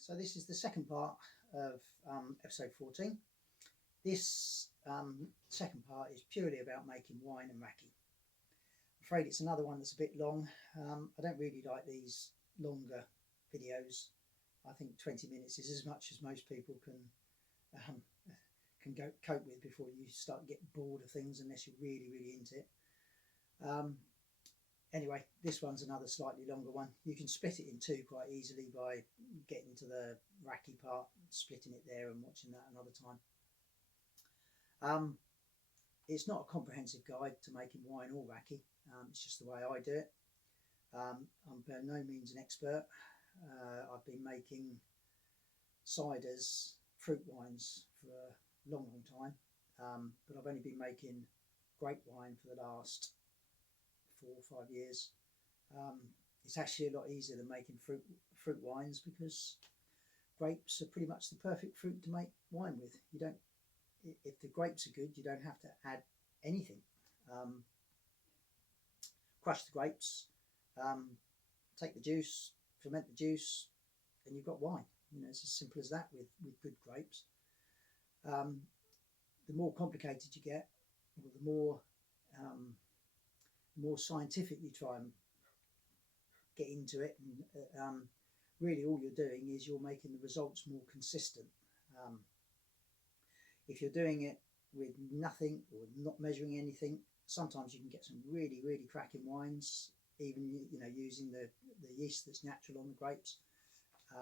So this is the second part of episode 14. This second part is purely about making wine and Rakia. I'm afraid it's another one that's a bit long. I don't really like these longer videos. I think 20 minutes is as much as most people can cope with before you start getting bored of things, unless you're really into it. Anyway, this one's another slightly longer one. You can split it in two quite easily by getting to the Rakia part, splitting it there and watching that another time. It's not a comprehensive guide to making wine or Rakia. It's just the way I do it. I'm by no means an expert. I've been making ciders, fruit wines for a long time, but I've only been making grape wine for the last 4 or 5 years. It's actually a lot easier than making fruit wines, because grapes are pretty much the perfect fruit to make wine with. You don't, if the grapes are good, you don't have to add anything. Crush the grapes, take the juice, ferment the juice, and you've got wine. You know, it's as simple as that with good grapes. The more complicated you get, or the more scientific you try and get into it, and really all you're doing is you're making the results more consistent. If you're doing it with nothing or not measuring anything, sometimes you can get some really cracking wines, even using the yeast that's natural on the grapes,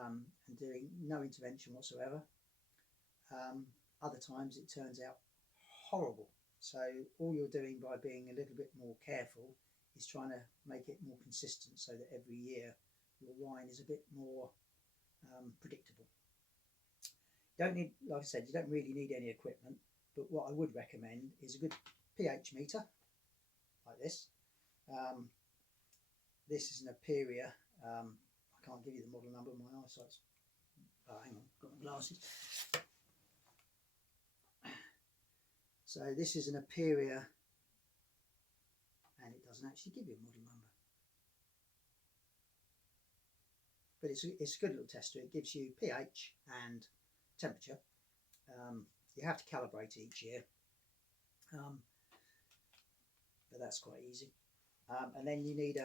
and doing no intervention whatsoever. Other times it turns out horrible. So all you're doing by being a little bit more careful is trying to make it more consistent, so that every year your wine is a bit more predictable. You don't need, like I said, you don't really need any equipment, but what I would recommend is a good pH meter like this. This is an Aperia. I can't give you the model number, my eyesight's... Oh, hang on, got my glasses. So this is an Aperia, and it doesn't actually give you a model number. But it's a good little tester. It gives you pH and temperature. You have to calibrate each year, but that's quite easy. And then you need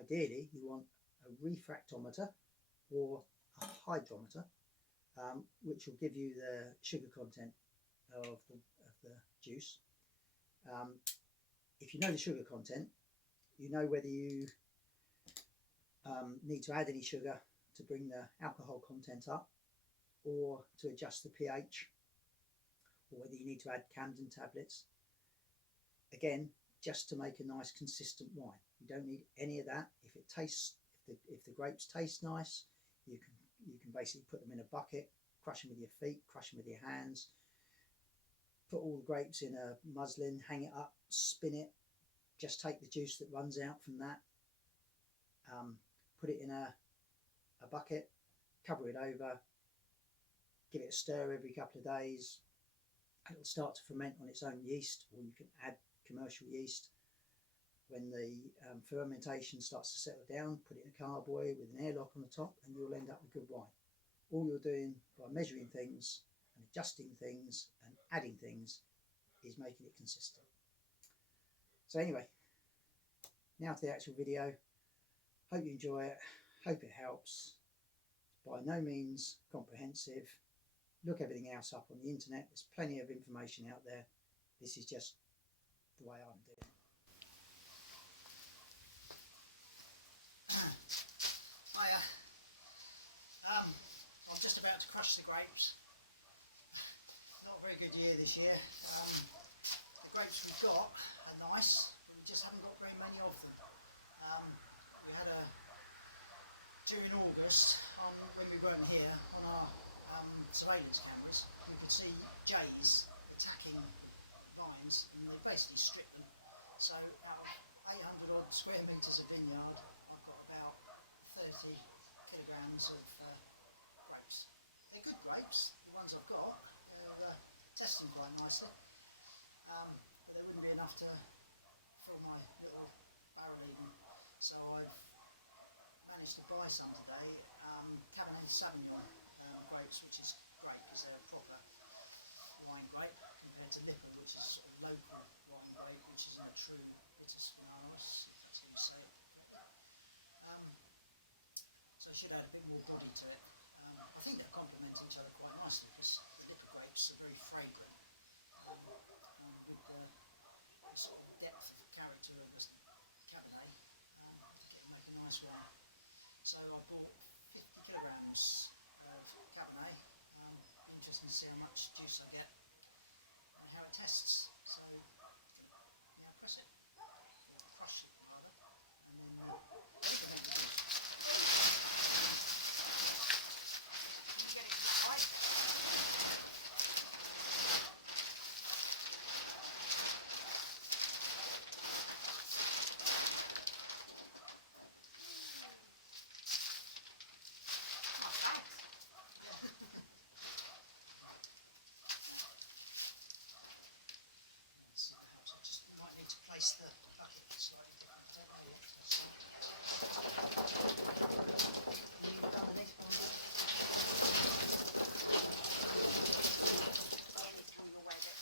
ideally you want a refractometer or a hydrometer, which will give you the sugar content of the juice. If you know the sugar content, you know whether you need to add any sugar to bring the alcohol content up, or to adjust the pH, or whether you need to add Camden tablets. Again, just to make a nice consistent wine. You don't need any of that. If it tastes, if the grapes taste nice, you can basically put them in a bucket, crush them with your feet, crush them with your hands, put all the grapes in a muslin, hang it up, spin it, just take the juice that runs out from that, put it in a bucket, cover it over, give it a stir every couple of days. It'll start to ferment on its own yeast, or you can add commercial yeast. When the fermentation starts to settle down, put it in a carboy with an airlock on the top, and you'll end up with good wine. All you're doing by measuring things and adjusting things and adding things is making it consistent. So anyway, now to the actual video. Hope you enjoy it, hope it helps. It's by no means comprehensive. Look everything else up on the internet, there's plenty of information out there. This is just the way I'm doing it. Hiya. I'm just about to crush the grapes. Not a very good year this year. The grapes we've got are nice, but we just haven't got very many of them. We had during August, when we weren't here, on our surveillance cameras, we could see jays attacking vines, and they basically stripped them. So out of 800 odd square metres of vineyard, I've got about 30 kilograms of grapes. They're good grapes, the ones I've got. They're testing quite nicely, but they wouldn't be enough to fill my little barrel even. So I've managed to buy some today, Cabernet Sauvignon to Liquor, which is sort of local wine grade, which is a true bitter spirituous, that's what you say. So it should add a bit more body to it. I think they complement each other quite nicely because the Liquor grapes are very fragrant with the sort of depth of character of the Cabernet. It can make a nice wine. So I bought 50 kilograms of Cabernet. Interesting to see how much juice I get and how it tests. So yeah, press it, or crush it rather, and then place the bucket slightly different. I don't know what it's like. You've done the next one. It's coming away a bit.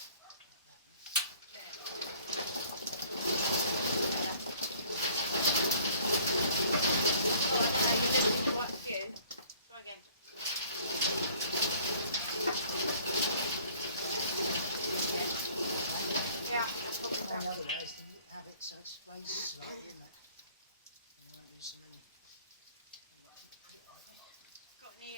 Quite a few. Try again. Yeah, that's probably One of the better. other ways to have it so it's raised slightly, isn't it? You won't do so many. Got any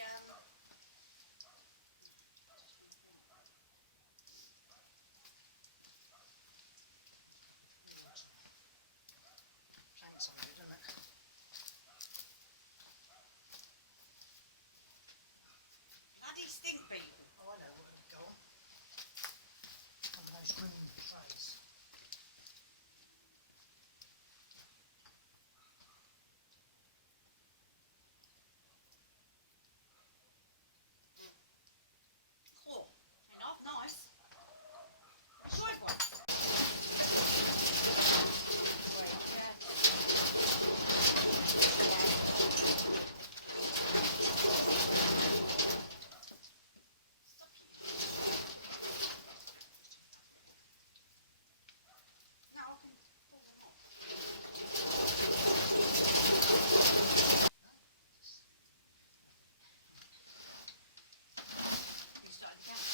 Planks on it, doesn't it? bloody stink beetle? Oh, I know what would go on. One of those green trays. Cool. Enough, nice. Good one. Now I can pull them off. You starting to count?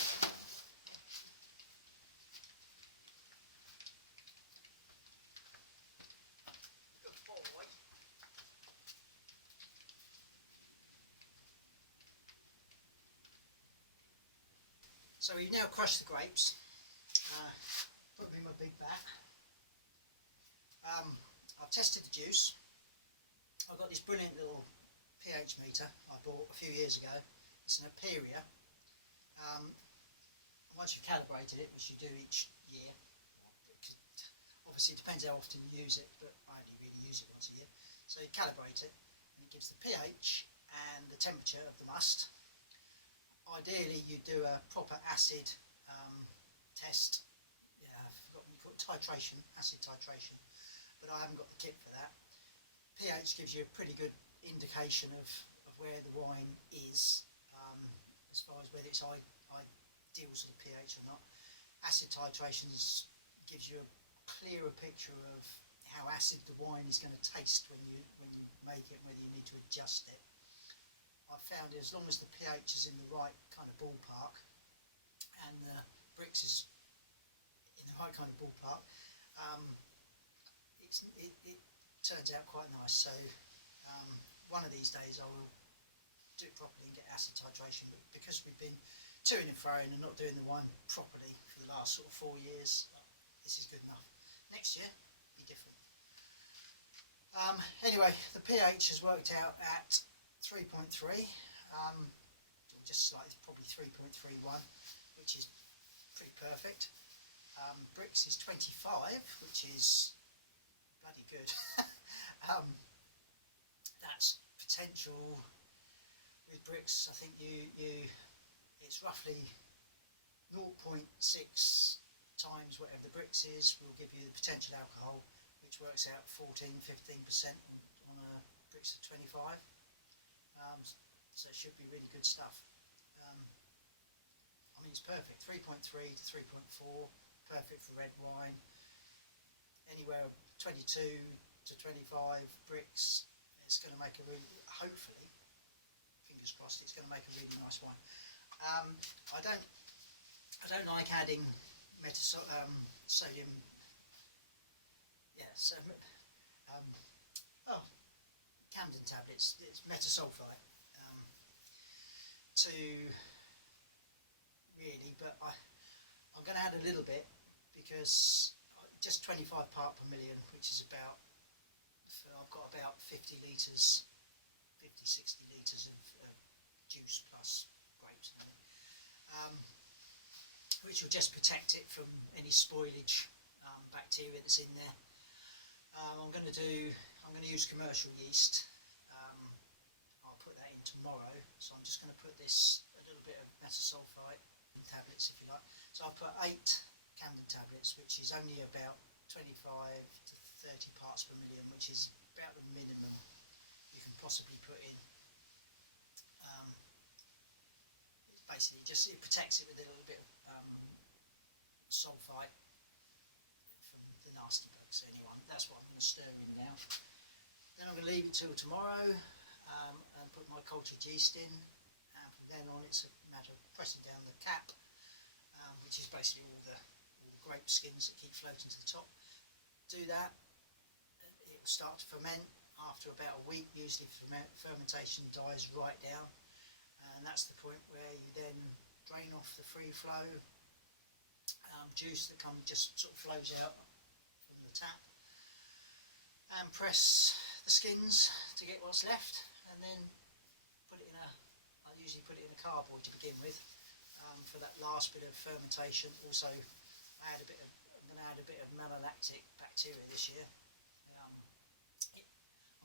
Good boy. So we've now crushed the grapes, put them in my big vat. I've tested the juice. I've got this brilliant little pH meter I bought a few years ago. It's an Aperia. Once you've calibrated it, which you do each year, obviously it depends how often you use it, but I only really use it once a year. So you calibrate it and it gives the pH and the temperature of the must. Ideally you do a proper acid test. Yeah, I've forgotten, you call it titration, acid titration, but I haven't got the kit for that. pH gives you a pretty good indication of where the wine is, as far as whether it's ideal sort of pH or not. Acid titrations gives you a clearer picture of how acid the wine is going to taste when you make it, and whether you need to adjust it. I've found as long as the pH is in the right kind of ballpark and the brix is in the right kind of ballpark, it turns out quite nice. So one of these days I will do it properly and get acid titration, but because we've been to-ing and froing and not doing the wine properly for the last sort of 4 years, this is good enough. Next year, be different. Anyway, the pH has worked out at 3.3, or just slightly, probably 3.31, which is pretty perfect. Brix is 25, which is bloody good. That's potential with Brix. I think it's roughly 0.6 times whatever the Brix is will give you the potential alcohol, which works out 14-15% on a Brix of 25. So it should be really good stuff. I'm it's perfect. 3.3 to 3.4, perfect for red wine. Anywhere 22 to 25 bricks. It's going to make a really, hopefully, fingers crossed, it's going to make a really nice wine. I don't like adding sodium. Yeah, so Camden tablets. It's metasulfite to really, but I'm going to add a little bit because just 25 part per million, which is about. I've got about 50 litres, 60 litres of juice plus grapes, which will just protect it from any spoilage, bacteria that's in there. I'm going to use commercial yeast. I'll put that in tomorrow. So I'm just going to put a little bit of metasulfite tablets, if you like. So I'll put 8 Camden tablets, which is only about 25 to 30 parts per million, which is about the minimum you can possibly put in. Basically, it protects it with a little bit of sulfite from the nasty bugs. Anyway, that's what I'm going to stir in now. Then I'm going to leave it till tomorrow and put my cultured yeast in. And from then on, it's a matter of pressing down the cap, which is basically all the grape skins that keep floating to the top. Do that, it will start to ferment. After about a week, usually fermentation dies right down, and that's the point where you then drain off the free flow juice that just sort of flows out from the tap, and press the skins to get what's left, and then I usually put it in a carboy to begin with for that last bit of fermentation. Also, I'm going to add a bit of malolactic bacteria this year. I'm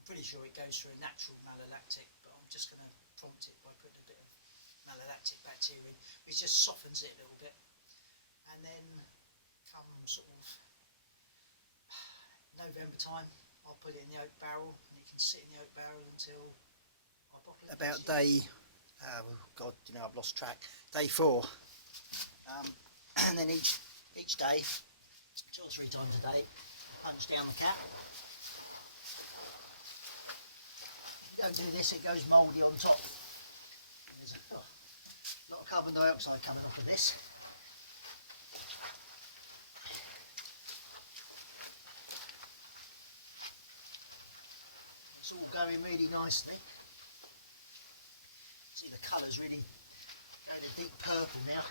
pretty sure it goes through a natural malolactic, but I'm just going to prompt it by putting a bit of malolactic bacteria in, which just softens it a little bit. And then come sort of November time, I'll put it in the oak barrel, and it can sit in the oak barrel until I bottle it. About day, God, I've lost track. Day 4, and then each day, 2 or 3 times a day, punch down the cap. If you don't do this, it goes mouldy on top. There's a lot of carbon dioxide coming off of this. It's all going really nicely. See, the colour's really going a deep purple now.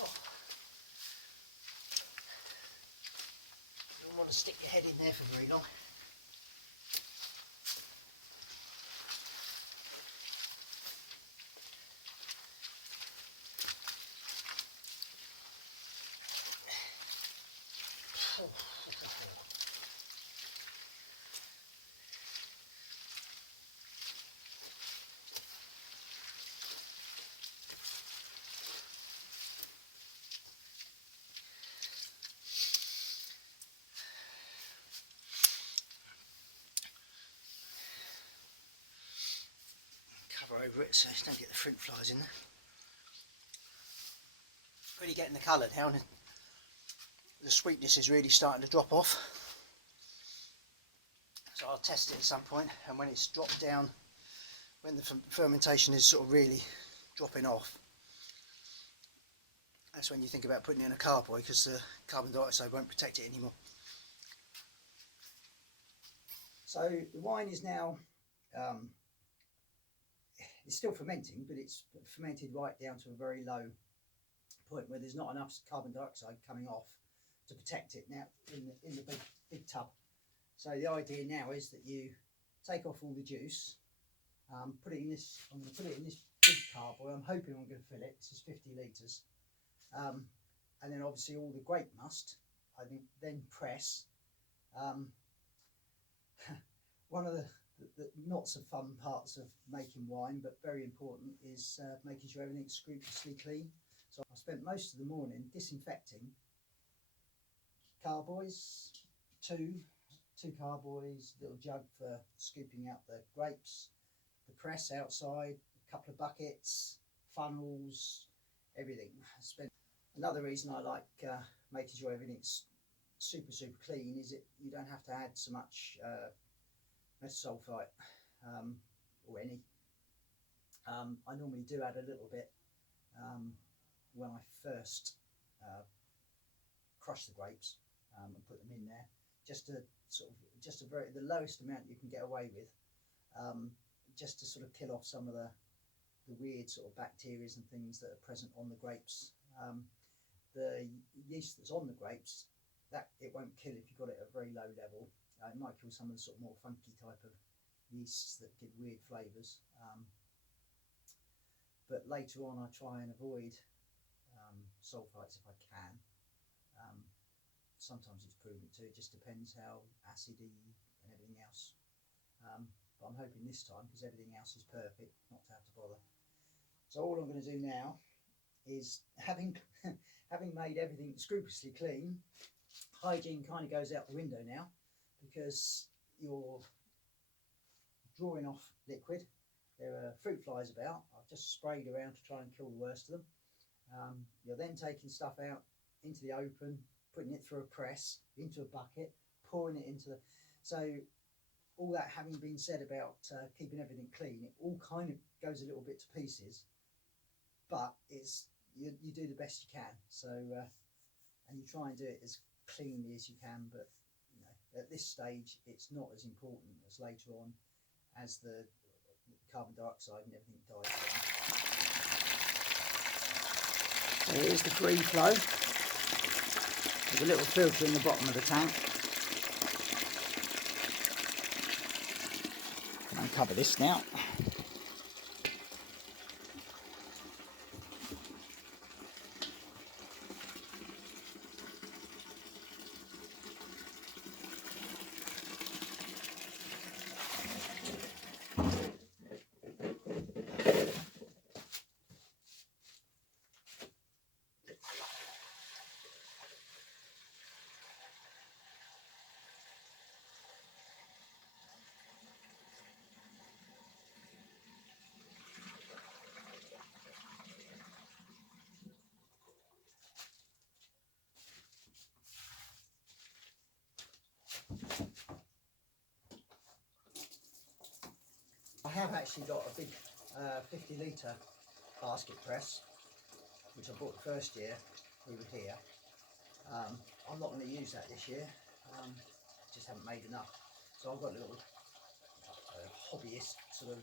Oh. You don't want to stick your head in there for very long. Oh. Cover over it so you don't get the fruit flies in there. Really getting the colour down, and the sweetness is really starting to drop off. So I'll test it at some point, and when it's dropped down, when the fermentation is sort of really dropping off, that's when you think about putting it in a carboy, because the carbon dioxide won't protect it anymore. So the wine is now it's still fermenting, but it's fermented right down to a very low point where there's not enough carbon dioxide coming off to protect it now in the big tub. So the idea now is that you take off all the juice, put it in this. I'm going to put it in this big carboy. I'm hoping I'm going to fill it. This is 50 litres, and then obviously all the grape must. I think then press. One of the not so fun parts of making wine, but very important, is making sure everything's scrupulously clean. So I spent most of the morning disinfecting carboys, two carboys, little jug for scooping out the grapes, the press outside, a couple of buckets, funnels, everything. Another reason I like making sure everything's super clean is you don't have to add so much metasulfite or any. I normally do add a little bit when I first crush the grapes and put them in there, just to the lowest amount you can get away with, just to sort of kill off some of the weird sort of bacteria and things that are present on the grapes. The yeast that's on the grapes, that it won't kill if you've got it at a very low level. It might kill some of the sort of more funky type of yeasts that give weird flavours. But later on I try and avoid sulfites if I can. Sometimes it's prudent too, it just depends how acidy and everything else. But I'm hoping this time, because everything else is perfect, not to have to bother. So all I'm going to do now is, having made everything scrupulously clean, hygiene kind of goes out the window now, because you're drawing off liquid. There are fruit flies about. I've just sprayed around to try and kill the worst of them. You're then taking stuff out into the open, putting it through a press, into a bucket, pouring it into the... So all that having been said about keeping everything clean, it all kind of goes a little bit to pieces, but you do the best you can. So and you try and do it as cleanly as you can, but you know, at this stage it's not as important as later on, as the carbon dioxide and everything dies down. So here's the free flow. There's a little filter in the bottom of the tank. I'll uncover this now. I have actually got a big 50 litre basket press, which I bought the first year we were here. I'm not going to use that this year, just haven't made enough. So I've got a little hobbyist sort of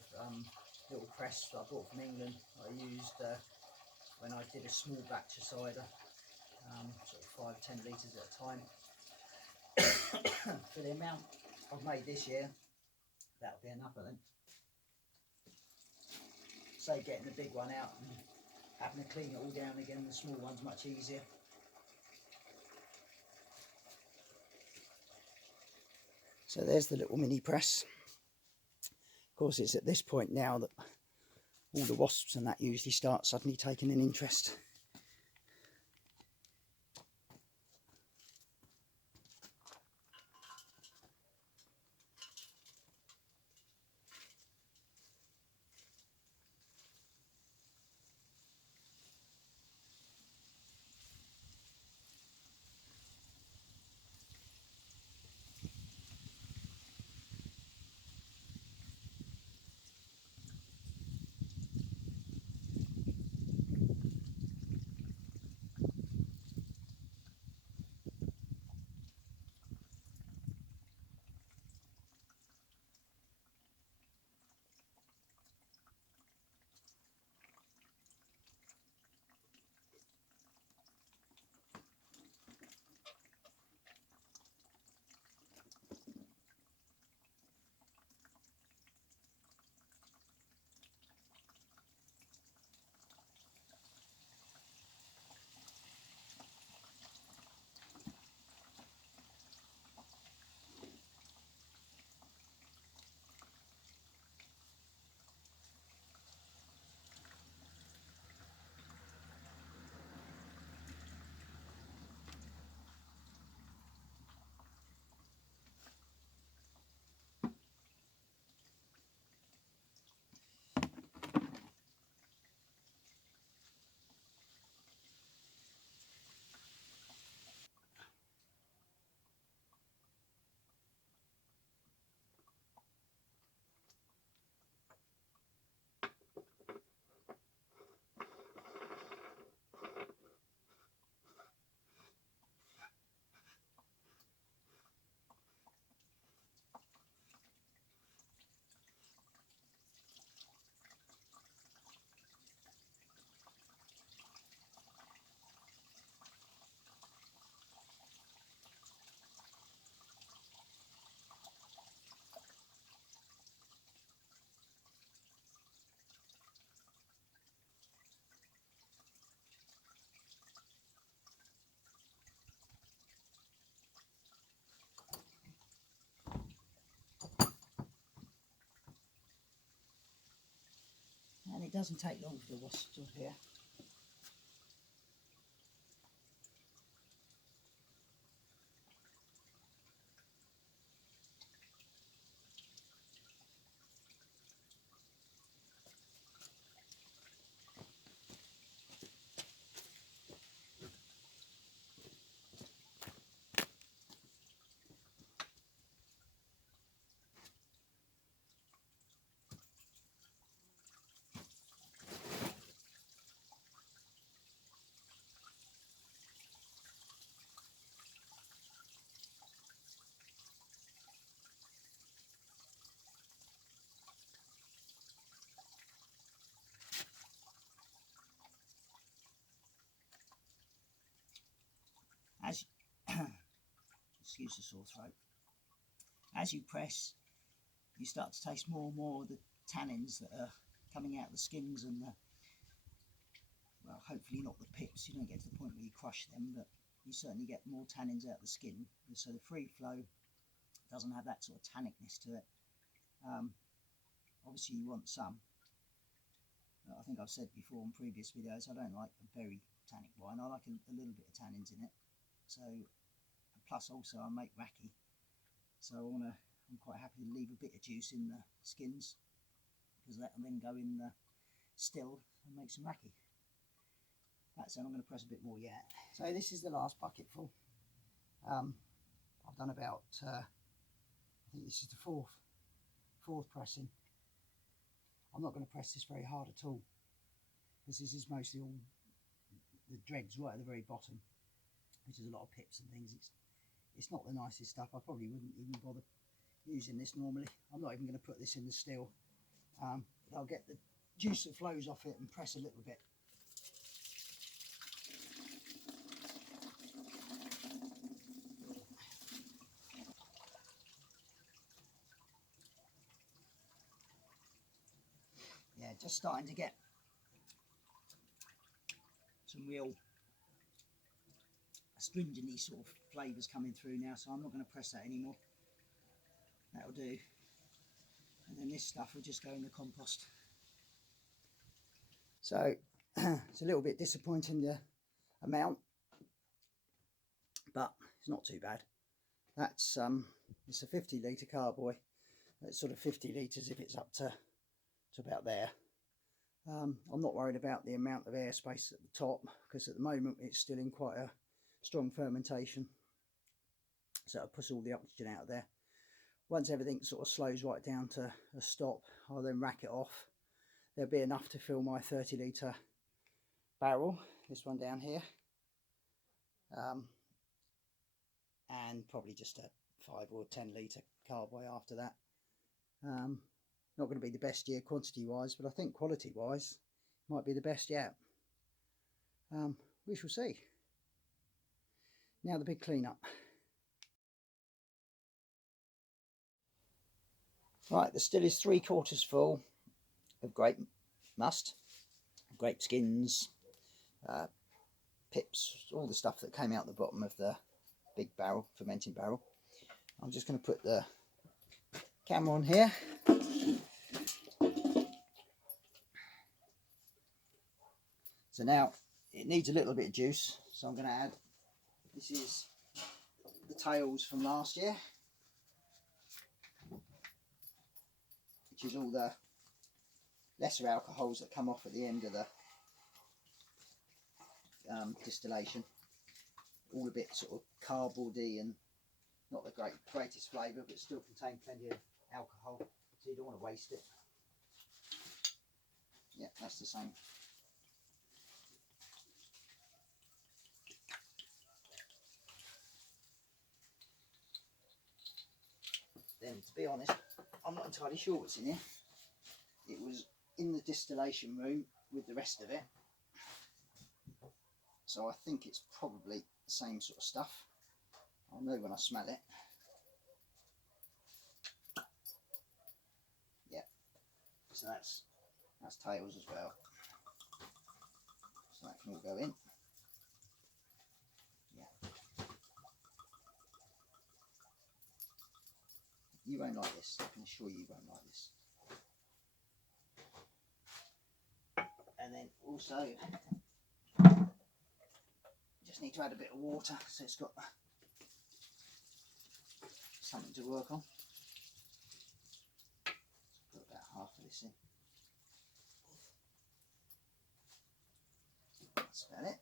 little press that I bought from England. I used when I did a small batch of cider, sort of 5-10 litres at a time. For the amount I've made this year, that'll be enough, I think. Say getting the big one out and having to clean it all down again, the small one's much easier. So there's the little mini press. Of course, it's at this point now that all the wasps and that usually start suddenly taking an interest. And it doesn't take long for the wasp to appear. As excuse the sore throat. As you press, you start to taste more and more of the tannins that are coming out of the skins and the, well, hopefully not the pips. You don't get to the point where you crush them, but you certainly get more tannins out of the skin. And so the free flow doesn't have that sort of tannicness to it. Obviously you want some. I think I've said before in previous videos, I don't like a very tannic wine. I like a little bit of tannins in it. So, plus also I make Rakia, so I'm quite happy to leave a bit of juice in the skins, because that will then go in the still and make some Rakia. That's it. I'm going to press a bit more yet. So this is the last bucketful. I've done about, I think this is the fourth pressing. I'm not going to press this very hard at all, because this is mostly all the dregs right at the very bottom, which is a lot of pips and things. It's not the nicest stuff. I probably wouldn't even bother using this normally. I'm not even going to put this in the still. I'll get the juice that flows off it and press a little bit. Yeah, just starting to get some real astringency sort of flavours coming through now, so I'm not going to press that anymore. That'll do. And then this stuff will just go in the compost. So it's a little bit disappointing, the amount, but it's not too bad. That's it's a 50 litre carboy. It's sort of 50 litres if it's up to about there. I'm not worried about the amount of airspace at the top, because at the moment it's still in quite a strong fermentation, so it puts all the oxygen out of there. Once everything sort of slows right down to a stop, I'll then rack it off. There'll be enough to fill my 30 litre barrel, this one down here, and probably just a 5 or 10 litre carboy after that. Not going to be the best year quantity wise, but I think quality wise might be the best yet. We shall see. Now the big cleanup. Right, the still is 3/4 full of grape must, grape skins, pips, all the stuff that came out the bottom of the big barrel, fermenting barrel. I'm just going to put the camera on here. So now it needs a little bit of juice, so I'm going to add, this is the tails from last year, which is all the lesser alcohols that come off at the end of the distillation. All a bit sort of cardboardy and not the greatest flavour, but still contain plenty of alcohol, so you don't want to waste it. Yeah, that's the same. Then, to be honest, I'm not entirely sure what's in here. It was in the distillation room with the rest of it, so I think it's probably the same sort of stuff. I'll know when I smell it. Yeah, so that's tails as well, so that can all go in. Yeah, you won't like this, I can assure you, you won't like this. and then also just need to add a bit of water so it's got something to work on. Put about half of this in. That's about it.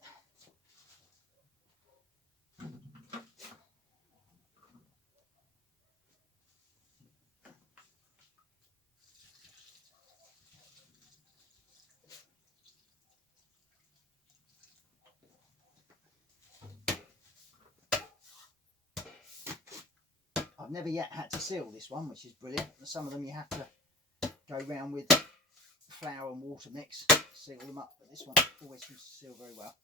I've never yet had to seal this one, which is brilliant. Some of them you have to go round with flour and water mix, seal them up, but this one always seems to seal very well.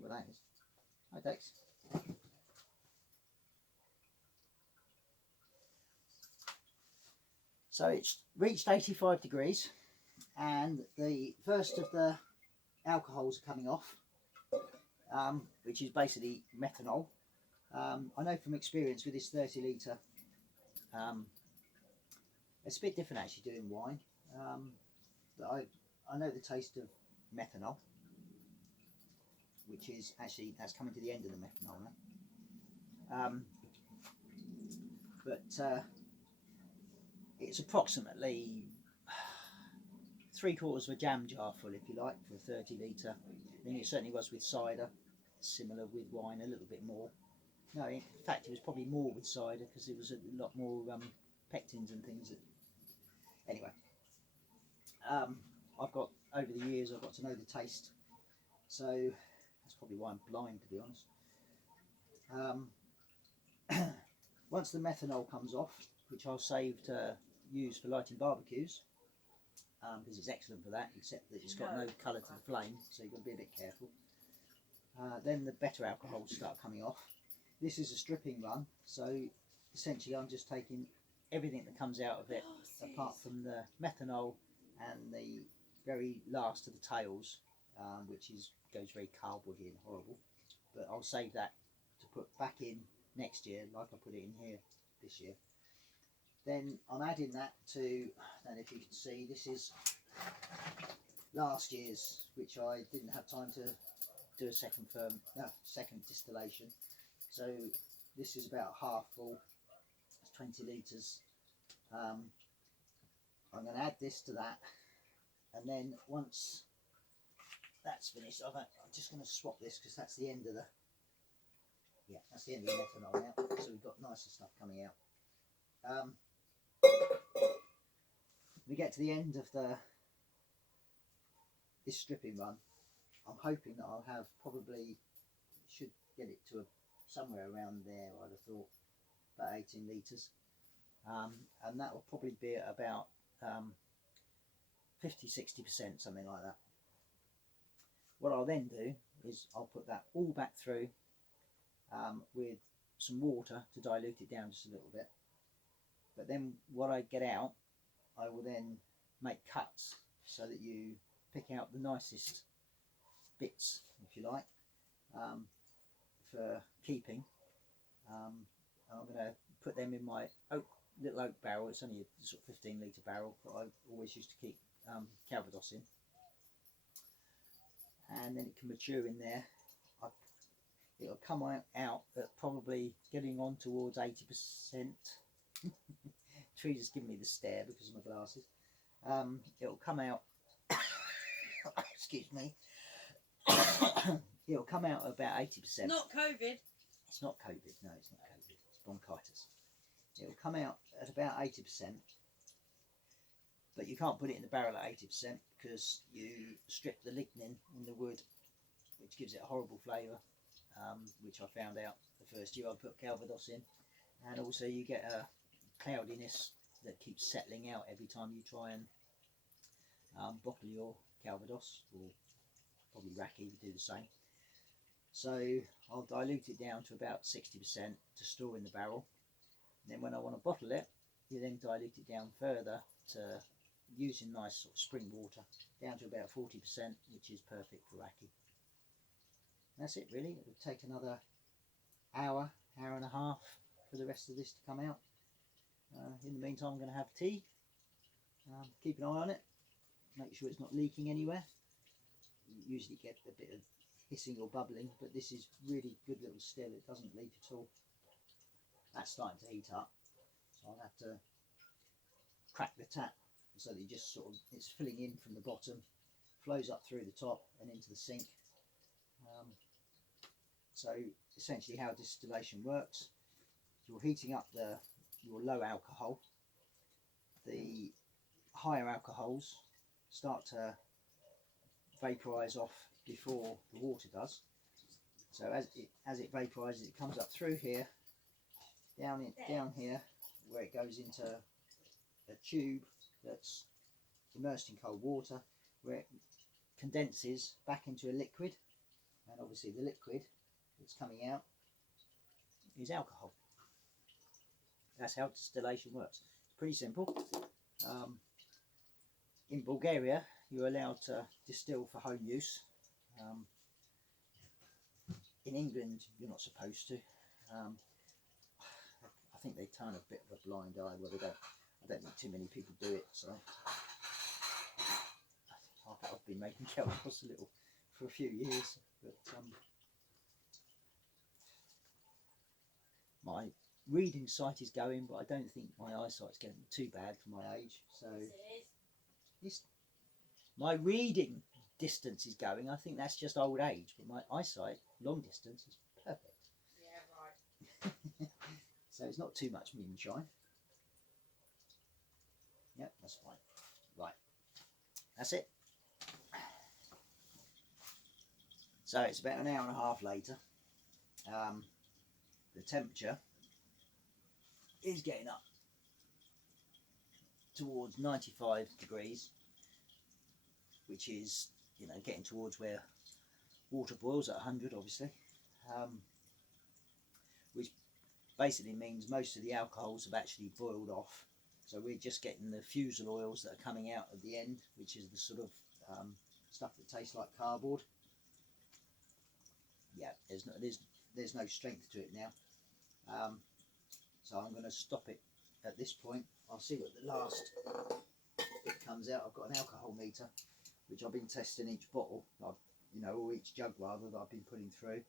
What that is. Hi Dex. So it's reached 85 degrees and the first of the alcohols are coming off, which is basically methanol. I know from experience with this 30 litre, it's a bit different actually doing wine, but I know the taste of methanol, which is actually, that's coming to the end of the methanol now. But it's approximately 3/4 of a jam jar full, if you like, for a 30 litre. I think it certainly was with cider, similar with wine, a little bit more. No, in fact it was probably more with cider because there was a lot more pectins and things. Anyway, I've got, over the years, I've got to know the taste, so that's probably why I'm blind, to be honest. Once the methanol comes off, which I'll save to use for lighting barbecues, because it's excellent for that, except that it's got no colour to the flame, so you've got to be a bit careful. Then the better alcohols start coming off. This is a stripping run, so essentially I'm just taking everything that comes out of it, apart from the methanol and the very last of the tails, which goes very cardboardy and horrible. But I'll save that to put back in next year, like I put it in here this year. Then I'm adding that to, and if you can see, this is last year's, which I didn't have time to do a second distillation. So this is about half full, it's 20 litres. I'm going to add this to that, and then once that's finished, I'm just going to swap this because that's the end of the, that's the end of the methanol now, so we've got nicer stuff coming out. We get to the end of this stripping run. I'm hoping that I'll have should get it to somewhere around there, I'd have thought, about 18 litres. And that will probably be at about 50–60%, something like that. What I'll then do is I'll put that all back through with some water to dilute it down just a little bit. But then what I get out, I will then make cuts so that you pick out the nicest bits, if you like, for keeping. I'm going to put them in my little oak barrel. It's only a sort of 15 litre barrel that I always used to keep Calvados in, and then it can mature in there. It'll come out at probably getting on towards 80%. Tree's just giving me the stare because of my glasses. It'll come out excuse me. It'll come out about 80%. Not COVID. It's not COVID, no, it's not COVID, it's bronchitis. It'll come out at about 80%, but you can't put it in the barrel at 80% because you strip the lignin in the wood, which gives it a horrible flavour, which I found out the first year I put Calvados in. And also you get a cloudiness that keeps settling out every time you try and bottle your Calvados or probably Rakia would do the same. So I'll dilute it down to about 60% to store in the barrel. And then when I want to bottle it, you then dilute it down further to using nice sort of spring water down to about 40%, which is perfect for Rakia. That's it really. It would take another hour, hour and a half for the rest of this to come out. In the meantime, I'm going to have tea. Keep an eye on it. Make sure it's not leaking anywhere. You usually get a bit of hissing or bubbling, but this is really good little still. It doesn't leak at all. That's starting to heat up, so I'll have to crack the tap so that you just sort of, it's filling in from the bottom, flows up through the top and into the sink. So essentially how distillation works, you're heating up your low alcohol. The higher alcohols start to vaporise off before the water does. So as it vaporises, it comes up through here, down here, where it goes into a tube that's immersed in cold water, where it condenses back into a liquid, and obviously the liquid that's coming out is alcohol. That's how distillation works. It's pretty simple. In Bulgaria, you're allowed to distill for home use. In England, you're not supposed to. I think they turn a bit of a blind eye. Well, I don't think too many people do it. So I've been making Kelsos a little for a few years, but my reading sight is going, but I don't think my eyesight's getting too bad for my age. So my reading distance is going. I think that's just old age, but my eyesight, long distance, is perfect. Yeah, right. So it's not too much moonshine. Yep, that's fine. Right, that's it. So it's about an hour and a half later. The temperature is getting up towards 95 degrees, which is, you know, getting towards where water boils at 100, obviously, which basically means most of the alcohols have actually boiled off. So we're just getting the fusel oils that are coming out at the end, which is the sort of stuff that tastes like cardboard. Yeah, there's no strength to it now. So I'm going to stop it at this point. I'll see what the last bit comes out. I've got an alcohol meter, which I've been testing each bottle, or each jug rather, that I've been putting through.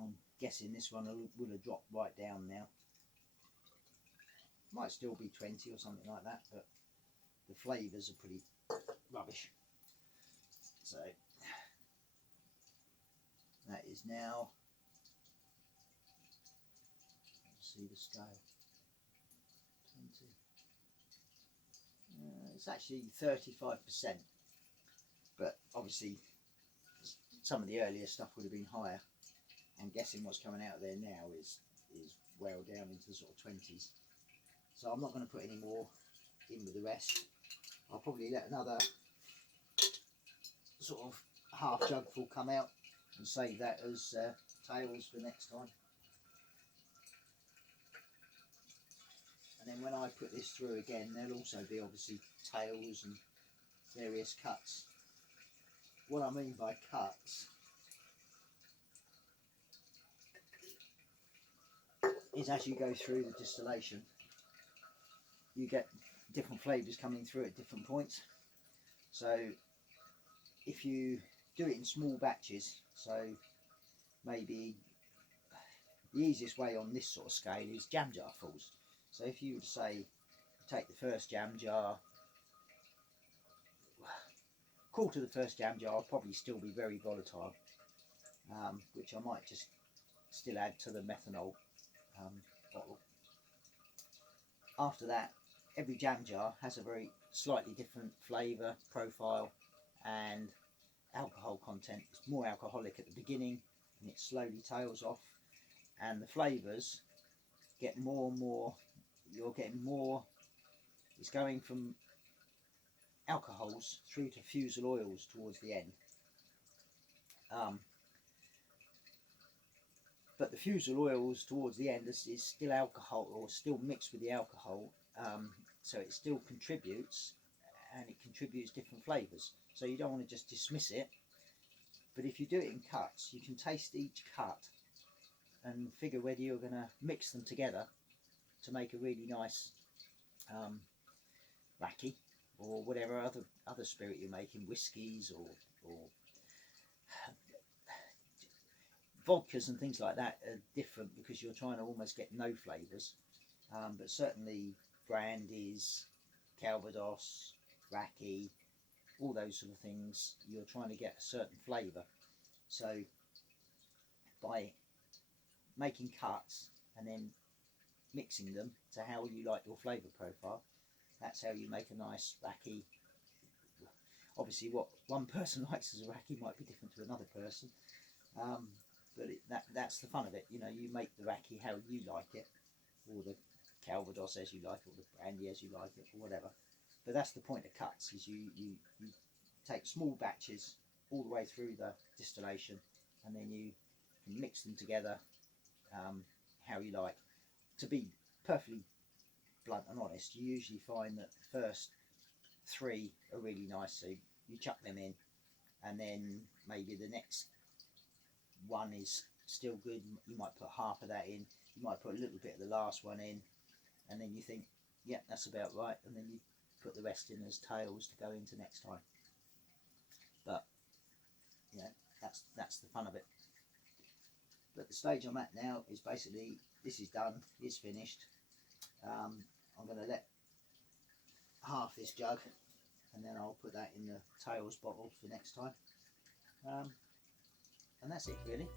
I'm guessing this one will have dropped right down now. Might still be 20 or something like that, but the flavours are pretty rubbish. So that is now, let's see the scale, 20. It's actually 35%, but obviously some of the earlier stuff would have been higher. I'm guessing what's coming out of there now is well down into the sort of 20s. So I'm not going to put any more in with the rest. I'll probably let another sort of half jug full come out and save that as tails for next time. And then when I put this through again, there'll also be obviously tails and various cuts. What I mean by cuts is as you go through the distillation, you get different flavours coming through at different points. So if you do it in small batches, so maybe the easiest way on this sort of scale is jam jar fulls. So if you would say, take the first jam jar, quarter of the first jam jar will probably still be very volatile, which I might just still add to the methanol bottle. After that, every jam jar has a very slightly different flavour profile and alcohol content. It's more alcoholic at the beginning and it slowly tails off, and the flavours get more and more, you're getting more, it's going from alcohols through to fusel oils towards the end. But the fusel oils towards the end is still alcohol, or still mixed with the alcohol, so it still contributes, and it contributes different flavours. So you don't want to just dismiss it, but if you do it in cuts, you can taste each cut and figure whether you're going to mix them together to make a really nice Rakia, or whatever other spirit you're making, whiskies or vodkas and things like that are different because you're trying to almost get no flavours, but certainly brandies, Calvados, Rakia, all those sort of things, you're trying to get a certain flavour. So by making cuts and then mixing them to how you like your flavour profile, that's how you make a nice Rakia. Obviously what one person likes as a Rakia might be different to another person, but that's the fun of it. You know, you make the Rakia how you like it, or the Calvados as you like it, or the brandy as you like it, or whatever. But that's the point of cuts, is you take small batches all the way through the distillation, and then you can mix them together how you like. To be perfectly blunt and honest, you usually find that the first 3 are really nice, so you chuck them in, and then maybe the next one is still good. You might put half of that in, you might put a little bit of the last one in, and then you think, yeah, that's about right, and then you put the rest in as tails to go into next time. But you know, that's the fun of it. But the stage I'm at now is basically, this is done, it's finished. I'm going to let half this jug, and then I'll put that in the tails bottle for next time. And that's it really.